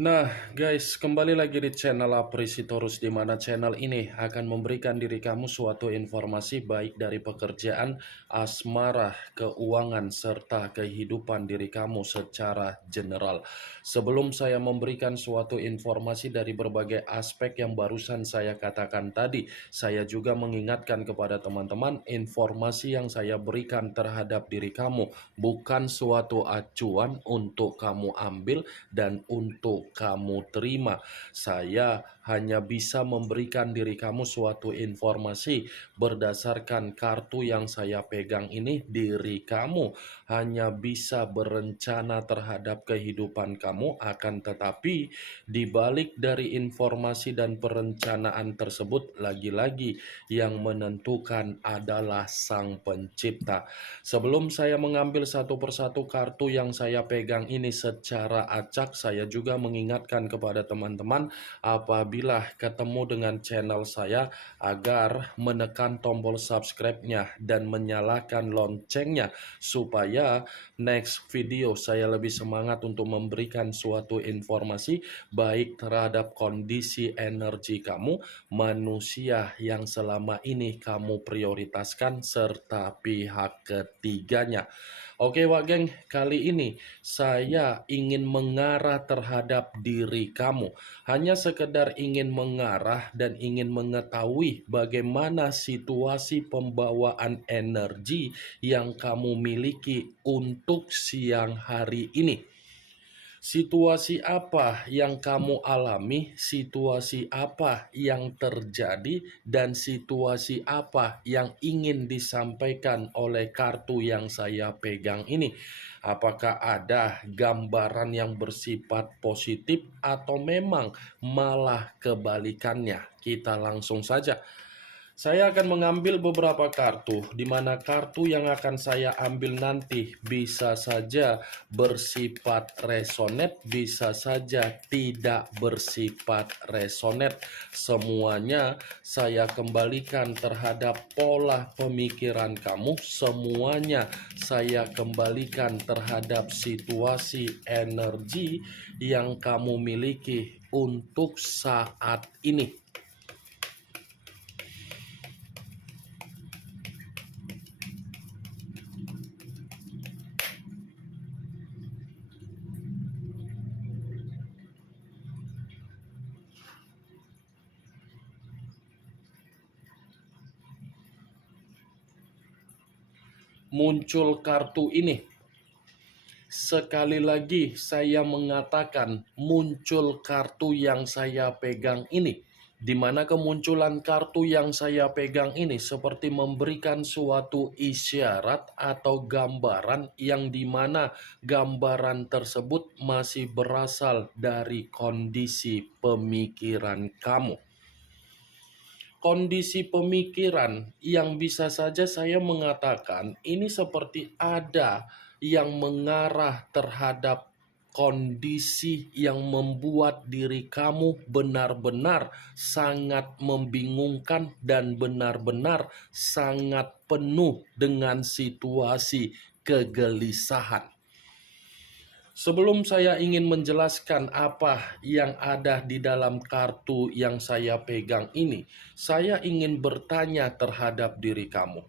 Nah, guys, kembali lagi di channel Aprisitorus, di mana channel ini akan memberikan diri kamu suatu informasi baik dari pekerjaan, asmara, keuangan, serta kehidupan diri kamu secara general. Sebelum saya memberikan suatu informasi dari berbagai aspek yang barusan saya katakan tadi, saya juga mengingatkan kepada teman-teman, informasi yang saya berikan terhadap diri kamu bukan suatu acuan untuk kamu ambil dan untuk kamu terima. Saya hanya bisa memberikan diri kamu suatu informasi berdasarkan kartu yang saya pegang ini. Diri kamu hanya bisa berencana terhadap kehidupan kamu, akan tetapi di balik dari informasi dan perencanaan tersebut, lagi-lagi yang menentukan adalah Sang Pencipta. Sebelum saya mengambil satu persatu kartu yang saya pegang ini secara acak, saya juga mengingatkan kepada teman-teman apabila ketemu dengan channel saya agar menekan tombol subscribe-nya dan menyalakan loncengnya supaya next video saya lebih semangat untuk memberikan suatu informasi baik terhadap kondisi energi kamu, manusia yang selama ini kamu prioritaskan, serta pihak ketiganya. Oke Wak Geng, kali ini saya ingin mengarah terhadap diri kamu. Hanya sekedar ingin mengarah dan ingin mengetahui bagaimana situasi pembawaan energi yang kamu miliki untuk siang hari ini. Situasi apa yang kamu alami, situasi apa yang terjadi, dan situasi apa yang ingin disampaikan oleh kartu yang saya pegang ini. Apakah ada gambaran yang bersifat positif atau memang malah kebalikannya? Kita langsung saja. Saya akan mengambil beberapa kartu, di mana kartu yang akan saya ambil nanti bisa saja bersifat resonet, bisa saja tidak bersifat resonet. Semuanya saya kembalikan terhadap pola pemikiran kamu, semuanya saya kembalikan terhadap situasi energi yang kamu miliki untuk saat ini. Muncul kartu ini. Sekali lagi saya mengatakan muncul kartu yang saya pegang ini. Di mana kemunculan kartu yang saya pegang ini seperti memberikan suatu isyarat atau gambaran yang dimana gambaran tersebut masih berasal dari kondisi pemikiran kamu. Kondisi pemikiran yang bisa saja saya mengatakan ini seperti ada yang mengarah terhadap kondisi yang membuat diri kamu benar-benar sangat membingungkan dan benar-benar sangat penuh dengan situasi kegelisahan. Sebelum saya ingin menjelaskan apa yang ada di dalam kartu yang saya pegang ini, saya ingin bertanya terhadap diri kamu.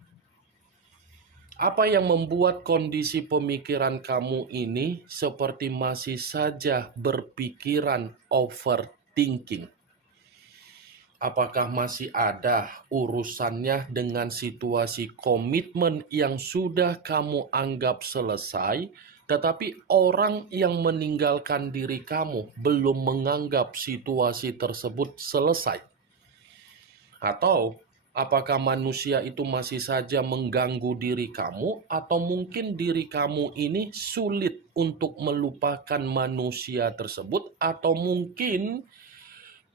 Apa yang membuat kondisi pemikiran kamu ini seperti masih saja berpikiran overthinking? Apakah masih ada urusannya dengan situasi komitmen yang sudah kamu anggap selesai, tetapi orang yang meninggalkan diri kamu belum menganggap situasi tersebut selesai? Atau apakah manusia itu masih saja mengganggu diri kamu, atau mungkin diri kamu ini sulit untuk melupakan manusia tersebut, atau mungkin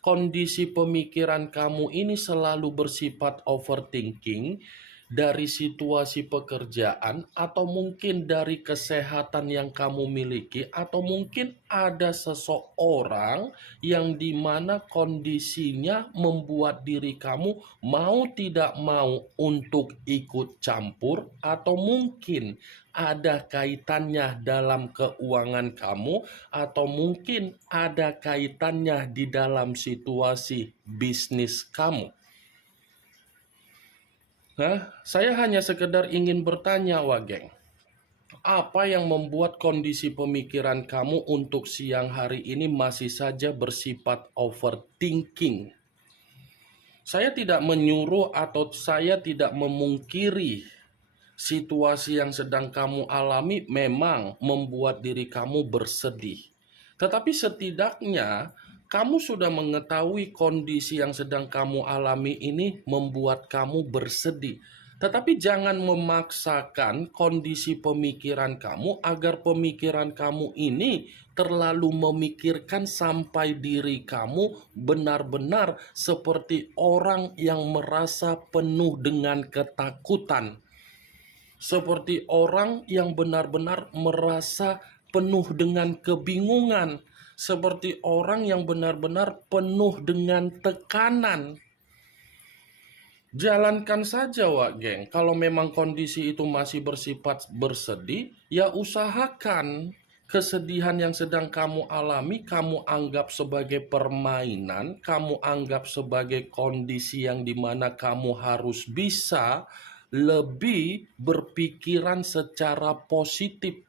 kondisi pemikiran kamu ini selalu bersifat overthinking dari situasi pekerjaan, atau mungkin dari kesehatan yang kamu miliki, atau mungkin ada seseorang yang dimana kondisinya membuat diri kamu mau tidak mau untuk ikut campur, atau mungkin ada kaitannya dalam keuangan kamu, atau mungkin ada kaitannya di dalam situasi bisnis kamu. Nah, saya hanya sekedar ingin bertanya, Wageng. Apa yang membuat kondisi pemikiran kamu untuk siang hari ini masih saja bersifat overthinking? Saya tidak menyuruh atau saya tidak memungkiri situasi yang sedang kamu alami memang membuat diri kamu bersedih. Tetapi setidaknya kamu sudah mengetahui kondisi yang sedang kamu alami ini membuat kamu bersedih. Tetapi jangan memaksakan kondisi pemikiran kamu agar pemikiran kamu ini terlalu memikirkan sampai diri kamu benar-benar seperti orang yang merasa penuh dengan ketakutan. Seperti orang yang benar-benar merasa penuh dengan kebingungan, seperti orang yang benar-benar penuh dengan tekanan. Jalankan saja, Wak Geng. Kalau memang kondisi itu masih bersifat bersedih, ya usahakan kesedihan yang sedang kamu alami, kamu anggap sebagai permainan, kamu anggap sebagai kondisi yang dimana kamu harus bisa lebih berpikiran secara positif.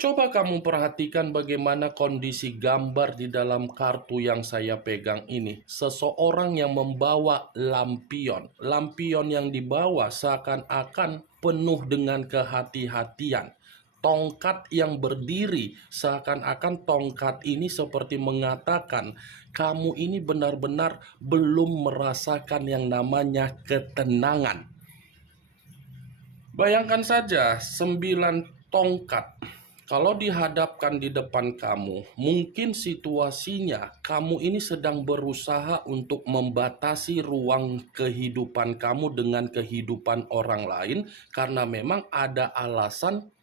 Coba kamu perhatikan bagaimana kondisi gambar di dalam kartu yang saya pegang ini. Seseorang yang membawa lampion. Lampion yang dibawa seakan-akan penuh dengan kehati-hatian. Tongkat yang berdiri seakan-akan tongkat ini seperti mengatakan, kamu ini benar-benar belum merasakan yang namanya ketenangan. Bayangkan saja 9 tongkat. Kalau dihadapkan di depan kamu, mungkin situasinya kamu ini sedang berusaha untuk membatasi ruang kehidupan kamu dengan kehidupan orang lain karena memang ada alasan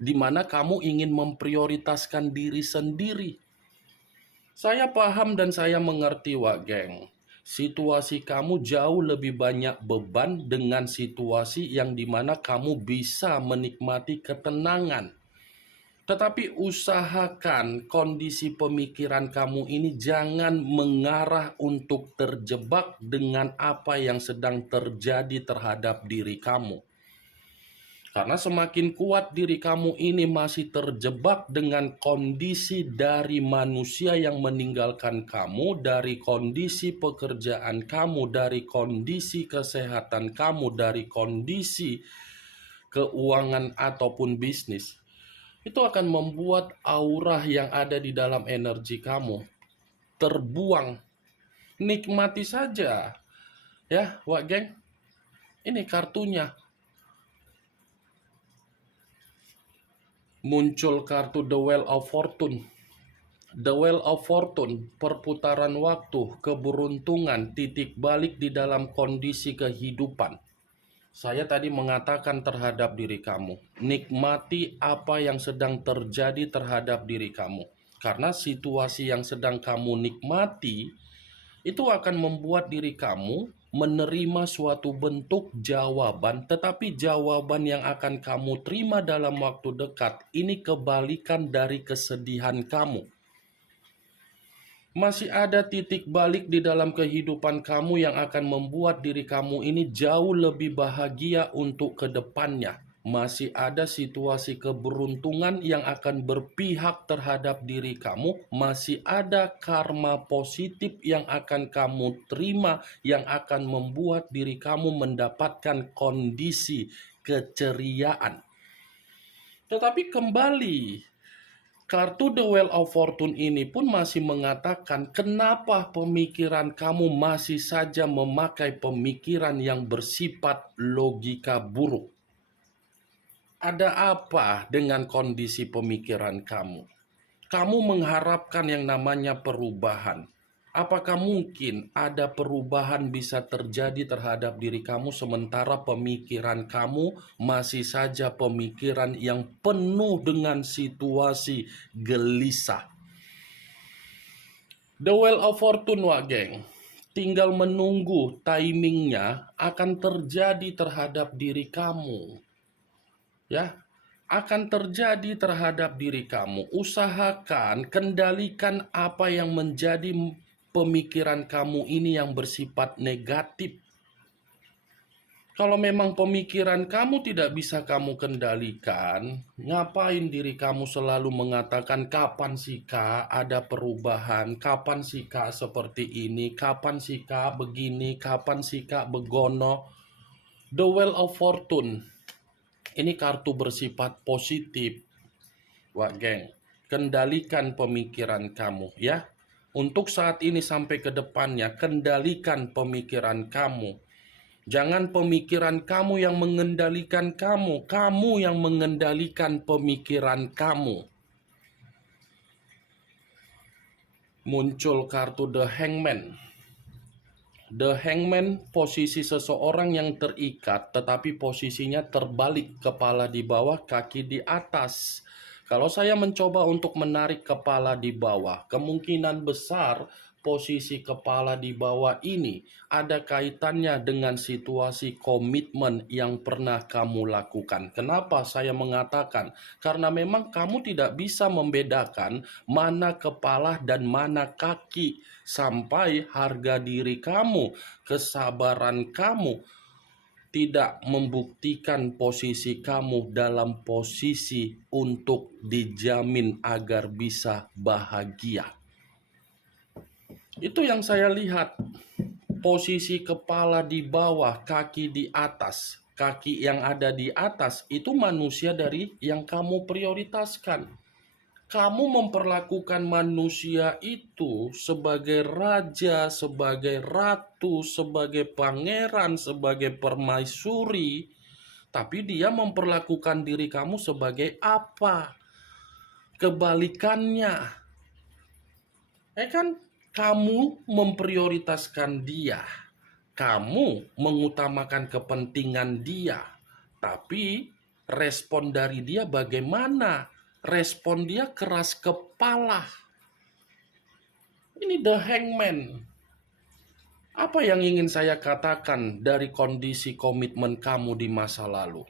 di mana kamu ingin memprioritaskan diri sendiri. Saya paham dan saya mengerti, Wak Geng. Situasi kamu jauh lebih banyak beban dengan situasi yang dimana kamu bisa menikmati ketenangan. Tetapi usahakan kondisi pemikiran kamu ini jangan mengarah untuk terjebak dengan apa yang sedang terjadi terhadap diri kamu. Karena semakin kuat diri kamu ini masih terjebak dengan kondisi dari manusia yang meninggalkan kamu, dari kondisi pekerjaan kamu, dari kondisi kesehatan kamu, dari kondisi keuangan ataupun bisnis. Itu akan membuat aura yang ada di dalam energi kamu terbuang. Nikmati saja. Ya, Wak Geng. Ini kartunya. Muncul kartu The Wheel of Fortune. The Wheel of Fortune, perputaran waktu, keberuntungan, titik balik di dalam kondisi kehidupan. Saya tadi mengatakan terhadap diri kamu, nikmati apa yang sedang terjadi terhadap diri kamu. Karena situasi yang sedang kamu nikmati, itu akan membuat diri kamu menerima suatu bentuk jawaban, tetapi jawaban yang akan kamu terima dalam waktu dekat, ini kebalikan dari kesedihan kamu. Masih ada titik balik di dalam kehidupan kamu yang akan membuat diri kamu ini jauh lebih bahagia untuk kedepannya. Masih ada situasi keberuntungan yang akan berpihak terhadap diri kamu. Masih ada karma positif yang akan kamu terima, yang akan membuat diri kamu mendapatkan kondisi keceriaan. Tetapi kembali, kartu The Wheel of Fortune ini pun masih mengatakan kenapa pemikiran kamu masih saja memakai pemikiran yang bersifat logika buruk. Ada apa dengan kondisi pemikiran kamu? Kamu mengharapkan yang namanya perubahan. Apakah mungkin ada perubahan bisa terjadi terhadap diri kamu sementara pemikiran kamu masih saja pemikiran yang penuh dengan situasi gelisah? The Wheel of Fortune, Wak geng, tinggal menunggu timingnya akan terjadi terhadap diri kamu. Ya, akan terjadi terhadap diri kamu. Usahakan kendalikan apa yang menjadi pemikiran kamu ini yang bersifat negatif. Kalau memang pemikiran kamu tidak bisa kamu kendalikan, ngapain diri kamu selalu mengatakan kapan sih Kak ada perubahan, kapan sih Kak seperti ini, kapan sih Kak begini, kapan sih Kak begono. The Wheel of Fortune ini kartu bersifat positif. Wak geng, kendalikan pemikiran kamu ya. Untuk saat ini sampai ke depannya, kendalikan pemikiran kamu. Jangan pemikiran kamu yang mengendalikan kamu, kamu yang mengendalikan pemikiran kamu. Muncul kartu The Hangman. The Hangman posisi seseorang yang terikat, tetapi posisinya terbalik, kepala di bawah, kaki di atas. Kalau saya mencoba untuk menarik kepala di bawah, kemungkinan besar posisi kepala di bawah ini ada kaitannya dengan situasi komitmen yang pernah kamu lakukan. Kenapa saya mengatakan? Karena memang kamu tidak bisa membedakan mana kepala dan mana kaki sampai harga diri kamu, kesabaran kamu tidak membuktikan posisi kamu dalam posisi untuk dijamin agar bisa bahagia. Itu yang saya lihat. Posisi kepala di bawah, kaki di atas. Kaki yang ada di atas itu manusia dari yang kamu prioritaskan. Kamu memperlakukan manusia itu sebagai raja, sebagai ratu, sebagai pangeran, sebagai permaisuri. Tapi dia memperlakukan diri kamu sebagai apa? Kebalikannya. Kan kamu memprioritaskan dia. Kamu mengutamakan kepentingan dia. Tapi respon dari dia bagaimana? Respon dia keras kepala. Ini The Hangman. Apa yang ingin saya katakan dari kondisi komitmen kamu di masa lalu?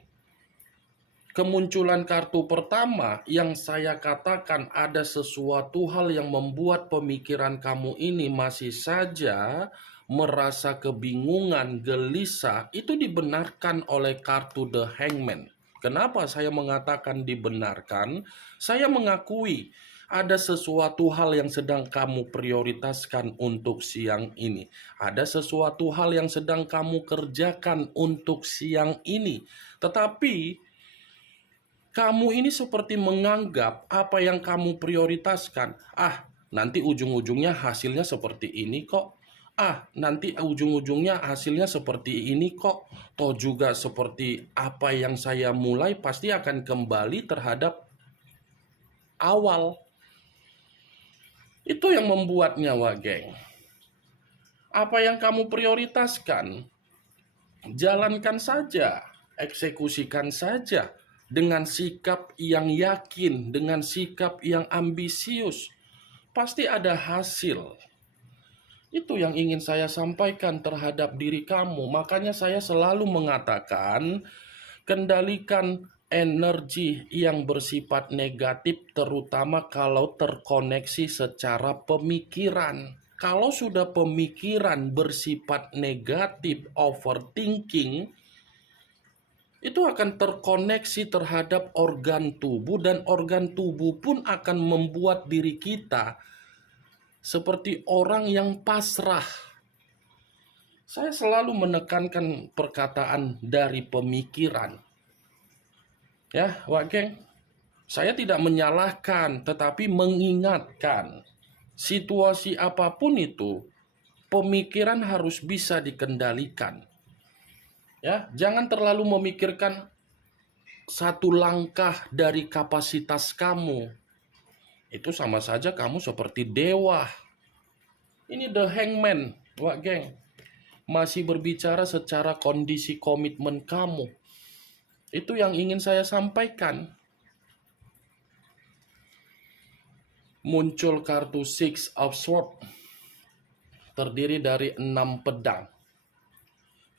Kemunculan kartu pertama yang saya katakan ada sesuatu hal yang membuat pemikiran kamu ini masih saja merasa kebingungan, gelisah, itu dibenarkan oleh kartu The Hangman. Kenapa saya mengatakan dibenarkan? Saya mengakui ada sesuatu hal yang sedang kamu prioritaskan untuk siang ini. Ada sesuatu hal yang sedang kamu kerjakan untuk siang ini. Tetapi kamu ini seperti menganggap apa yang kamu prioritaskan. Nanti ujung-ujungnya hasilnya seperti ini kok. Nanti ujung-ujungnya hasilnya seperti ini kok. Toh juga seperti apa yang saya mulai pasti akan kembali terhadap awal. Itu yang membuatnya, Wak geng. Apa yang kamu prioritaskan, jalankan saja, eksekusikan saja dengan sikap yang yakin, dengan sikap yang ambisius. Pasti ada hasil. Itu yang ingin saya sampaikan terhadap diri kamu. Makanya saya selalu mengatakan, kendalikan energi yang bersifat negatif, terutama kalau terkoneksi secara pemikiran. Kalau sudah pemikiran bersifat negatif, overthinking, itu akan terkoneksi terhadap organ tubuh, dan organ tubuh pun akan membuat diri kita seperti orang yang pasrah. Saya selalu menekankan perkataan dari pemikiran. Ya, Wak geng, saya tidak menyalahkan, tetapi mengingatkan. Situasi apapun itu, pemikiran harus bisa dikendalikan. Ya, jangan terlalu memikirkan satu langkah dari kapasitas kamu. Itu sama saja kamu seperti dewa. Ini the hangman, Wak geng. Masih berbicara secara kondisi komitmen kamu. Itu yang ingin saya sampaikan. Muncul kartu Six of Swords, terdiri dari 6 pedang.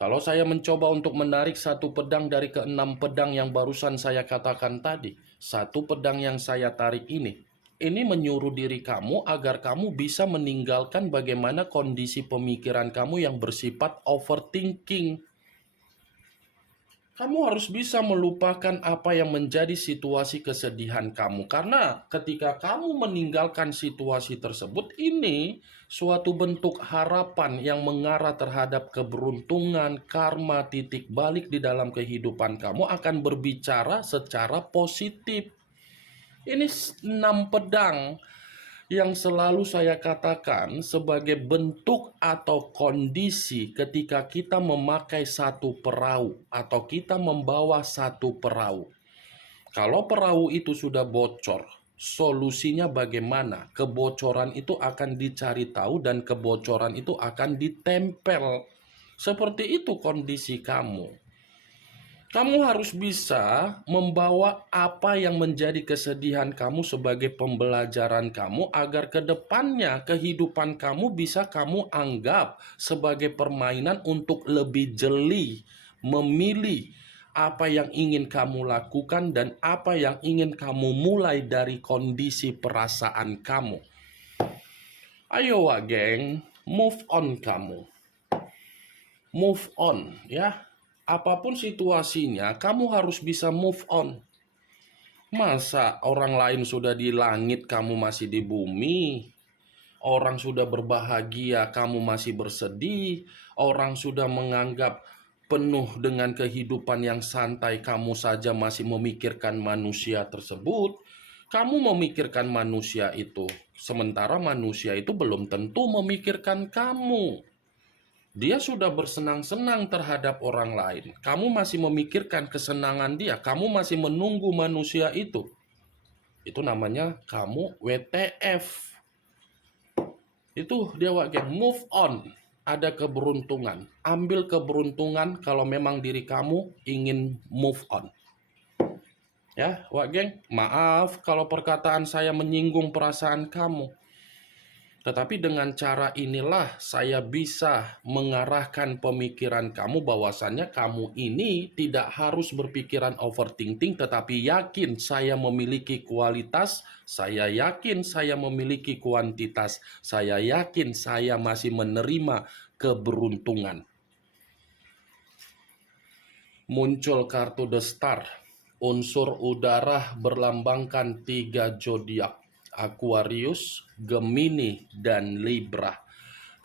Kalau saya mencoba untuk menarik satu pedang dari ke-6 pedang yang barusan saya katakan tadi, satu pedang yang saya tarik ini menyuruh diri kamu agar kamu bisa meninggalkan bagaimana kondisi pemikiran kamu yang bersifat overthinking. Kamu harus bisa melupakan apa yang menjadi situasi kesedihan kamu. Karena ketika kamu meninggalkan situasi tersebut, ini suatu bentuk harapan yang mengarah terhadap keberuntungan, karma, titik balik di dalam kehidupan kamu akan berbicara secara positif. Ini 6 pedang yang selalu saya katakan sebagai bentuk atau kondisi ketika kita memakai satu perahu atau kita membawa satu perahu. Kalau perahu itu sudah bocor, solusinya bagaimana? Kebocoran itu akan dicari tahu dan kebocoran itu akan ditempel. Seperti itu kondisi kamu. Kamu harus bisa membawa apa yang menjadi kesedihan kamu sebagai pembelajaran kamu agar ke depannya kehidupan kamu bisa kamu anggap sebagai permainan untuk lebih jeli, memilih apa yang ingin kamu lakukan dan apa yang ingin kamu mulai dari kondisi perasaan kamu. Ayo geng, move on kamu. Move on ya. Apapun situasinya, kamu harus bisa move on. Masa orang lain sudah di langit, kamu masih di bumi? Orang sudah berbahagia, kamu masih bersedih? Orang sudah menganggap penuh dengan kehidupan yang santai, kamu saja masih memikirkan manusia tersebut? Kamu memikirkan manusia itu, sementara manusia itu belum tentu memikirkan kamu. Dia sudah bersenang-senang terhadap orang lain. Kamu masih memikirkan kesenangan dia. Kamu masih menunggu manusia itu. Itu namanya kamu WTF. Itu dia geng. Move on. Ada keberuntungan. Ambil keberuntungan kalau memang diri kamu ingin move on. Ya, geng. Maaf kalau perkataan saya menyinggung perasaan kamu. Tetapi dengan cara inilah saya bisa mengarahkan pemikiran kamu bahwasannya kamu ini tidak harus berpikiran overthinking, tetapi yakin saya memiliki kualitas, saya yakin saya memiliki kuantitas, saya yakin saya masih menerima keberuntungan. Muncul kartu The Star, unsur udara berlambangkan 3 zodiak. Aquarius, Gemini, dan Libra.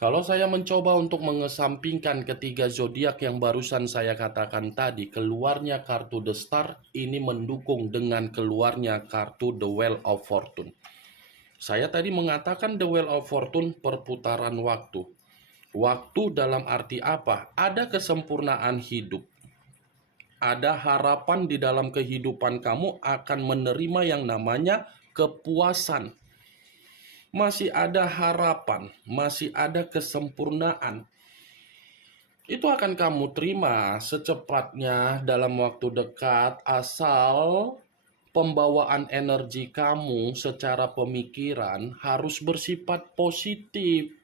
Kalau saya mencoba untuk mengesampingkan ketiga zodiak yang barusan saya katakan tadi, keluarnya kartu The Star ini mendukung dengan keluarnya kartu The Wheel of Fortune. Saya tadi mengatakan The Wheel of Fortune perputaran waktu. Waktu dalam arti apa? Ada kesempurnaan hidup. Ada harapan di dalam kehidupan kamu akan menerima yang namanya kepuasan. Masih ada harapan, masih ada kesempurnaan. Itu akan kamu terima secepatnya dalam waktu dekat asal pembawaan energi kamu secara pemikiran harus bersifat positif.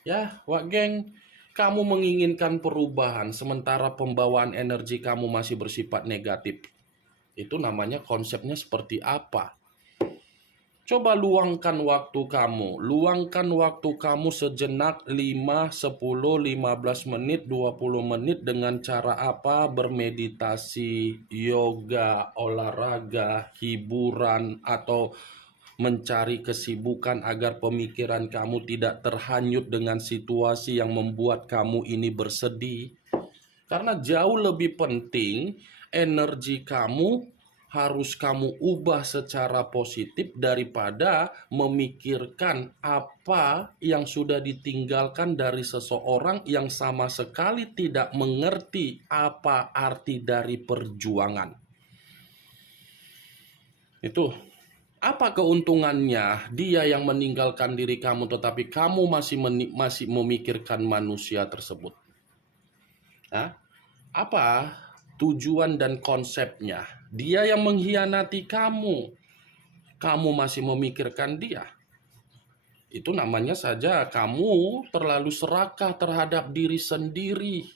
Ya, geng, kamu menginginkan perubahan sementara pembawaan energi kamu masih bersifat negatif. Itu namanya konsepnya seperti apa? Coba luangkan waktu kamu. Luangkan waktu kamu sejenak 5, 10, 15 menit, 20 menit dengan cara apa? Bermeditasi, yoga, olahraga, hiburan, atau mencari kesibukan agar pemikiran kamu tidak terhanyut dengan situasi yang membuat kamu ini bersedih. Karena jauh lebih penting energi kamu harus kamu ubah secara positif daripada memikirkan apa yang sudah ditinggalkan dari seseorang yang sama sekali tidak mengerti apa arti dari perjuangan. Itu Apa keuntungannya dia yang meninggalkan diri kamu tetapi kamu masih memikirkan manusia tersebut? Hah? Apa tujuan dan konsepnya? Dia yang mengkhianati kamu, kamu masih memikirkan dia. Itu namanya saja kamu terlalu serakah terhadap diri sendiri.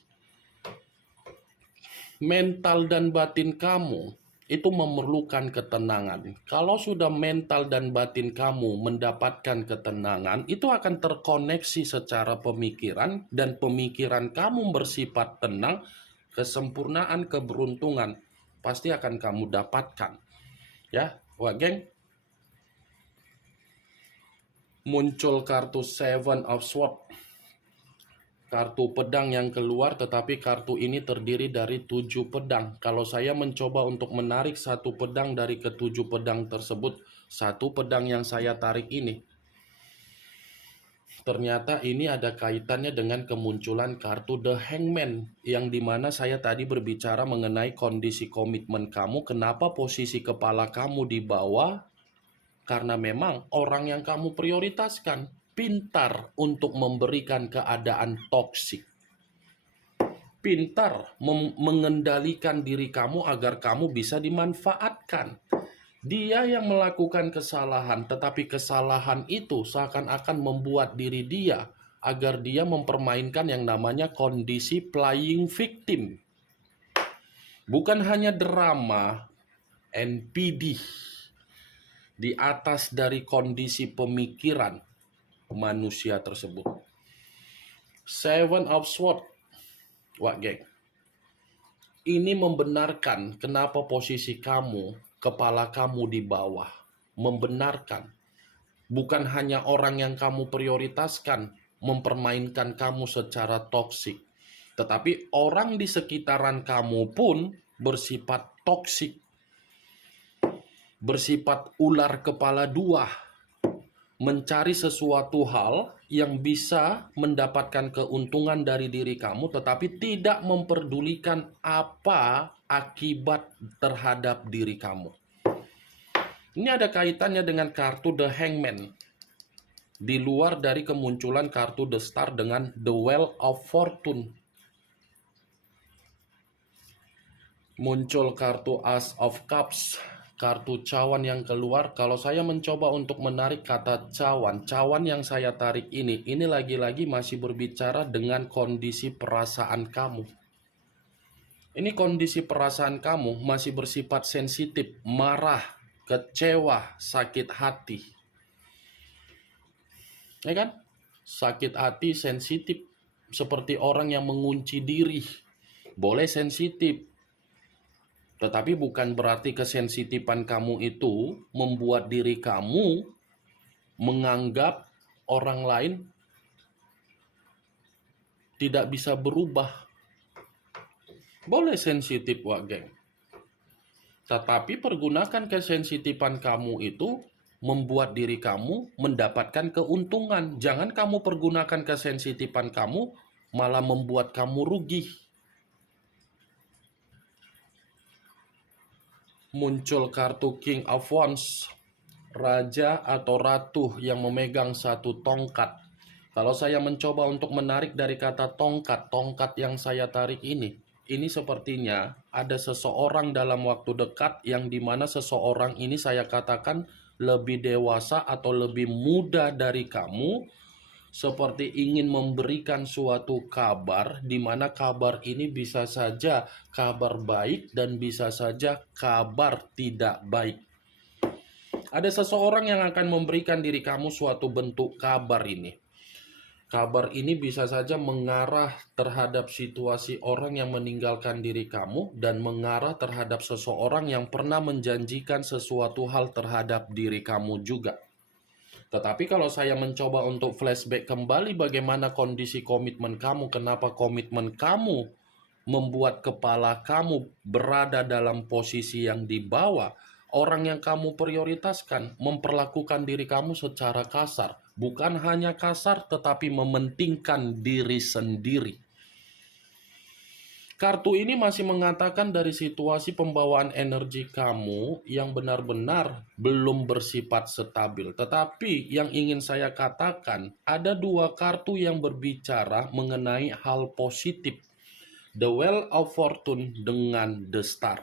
Mental dan batin kamu itu memerlukan ketenangan. Kalau sudah mental dan batin kamu mendapatkan ketenangan, itu akan terkoneksi secara pemikiran, dan pemikiran kamu bersifat tenang, kesempurnaan, keberuntungan pasti akan kamu dapatkan. Ya, wah geng, muncul kartu Seven of Swords. Kartu pedang yang keluar, tetapi kartu ini terdiri dari 7 pedang. Kalau saya mencoba untuk menarik satu pedang dari ketujuh pedang tersebut, satu pedang yang saya tarik ini, ternyata ini ada kaitannya dengan kemunculan kartu The Hangman, yang dimana saya tadi berbicara mengenai kondisi komitmen kamu. Kenapa posisi kepala kamu di bawah? Karena memang orang yang kamu prioritaskan pintar untuk memberikan keadaan toksik, pintar mengendalikan diri kamu agar kamu bisa dimanfaatkan. Dia yang melakukan kesalahan, tetapi kesalahan itu seakan-akan membuat diri dia agar dia mempermainkan yang namanya kondisi playing victim. Bukan hanya drama NPD di atas dari kondisi pemikiran manusia tersebut. Seven of Swords. Wah geng, ini membenarkan kenapa posisi kamu, kepala kamu di bawah. Membenarkan. Bukan hanya orang yang kamu prioritaskan mempermainkan kamu secara toksik, tetapi orang di sekitaran kamu pun bersifat toksik, bersifat ular kepala dua, mencari sesuatu hal yang bisa mendapatkan keuntungan dari diri kamu, tetapi tidak memperdulikan apa akibat terhadap diri kamu. Ini ada kaitannya dengan kartu The Hangman. Di luar dari kemunculan kartu The Star dengan The Wheel of Fortune. Muncul kartu Ace of Cups. Kartu cawan yang keluar. Kalau saya mencoba untuk menarik kata cawan, cawan yang saya tarik ini lagi-lagi masih berbicara dengan kondisi perasaan kamu. Ini kondisi perasaan kamu masih bersifat sensitif, marah, kecewa, sakit hati. Ya kan? Sakit hati, sensitif, seperti orang yang mengunci diri. Boleh sensitif, tetapi bukan berarti kesensitifan kamu itu membuat diri kamu menganggap orang lain tidak bisa berubah. Boleh sensitif, wah geng. Tetapi pergunakan kesensitifan kamu itu membuat diri kamu mendapatkan keuntungan. Jangan kamu pergunakan kesensitifan kamu malah membuat kamu rugi. Muncul kartu King of Wands, raja atau ratu yang memegang satu tongkat. Kalau saya mencoba untuk menarik dari kata tongkat, tongkat yang saya tarik ini sepertinya ada seseorang dalam waktu dekat yang dimana seseorang ini saya katakan lebih dewasa atau lebih muda dari kamu, seperti ingin memberikan suatu kabar, di mana kabar ini bisa saja kabar baik dan bisa saja kabar tidak baik. Ada seseorang yang akan memberikan diri kamu suatu bentuk kabar ini. Kabar ini bisa saja mengarah terhadap situasi orang yang meninggalkan diri kamu dan mengarah terhadap seseorang yang pernah menjanjikan sesuatu hal terhadap diri kamu juga. Tetapi kalau saya mencoba untuk flashback kembali bagaimana kondisi komitmen kamu, kenapa komitmen kamu membuat kepala kamu berada dalam posisi yang di bawah, orang yang kamu prioritaskan memperlakukan diri kamu secara kasar. Bukan hanya kasar, tetapi mementingkan diri sendiri. Kartu ini masih mengatakan dari situasi pembawaan energi kamu yang benar-benar belum bersifat stabil. Tetapi yang ingin saya katakan, ada dua kartu yang berbicara mengenai hal positif. The Wheel of Fortune dengan The Star.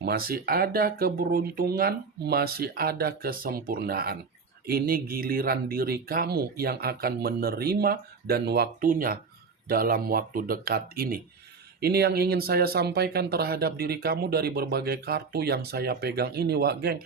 Masih ada keberuntungan, masih ada kesempurnaan. Ini giliran diri kamu yang akan menerima dan waktunya dalam waktu dekat ini. Ini yang ingin saya sampaikan terhadap diri kamu dari berbagai kartu yang saya pegang ini, Wak Geng.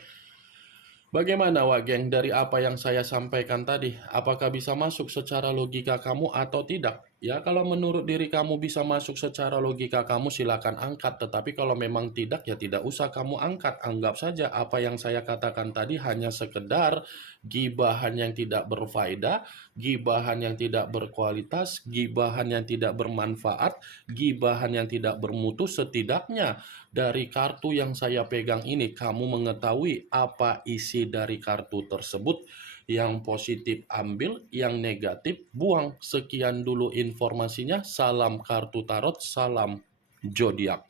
Bagaimana, Wak Geng, dari apa yang saya sampaikan tadi? Apakah bisa masuk secara logika kamu atau tidak? Ya, kalau menurut diri kamu bisa masuk secara logika kamu, silakan angkat. Tetapi kalau memang tidak, ya tidak usah kamu angkat. Anggap saja apa yang saya katakan tadi hanya sekedar gibahan yang tidak berfaedah, gibahan yang tidak berkualitas, gibahan yang tidak bermanfaat, gibahan yang tidak bermutu. Setidaknya dari kartu yang saya pegang ini, kamu mengetahui apa isi dari kartu tersebut. Yang positif ambil, yang negatif buang. Sekian dulu informasinya. Salam kartu tarot, salam zodiak.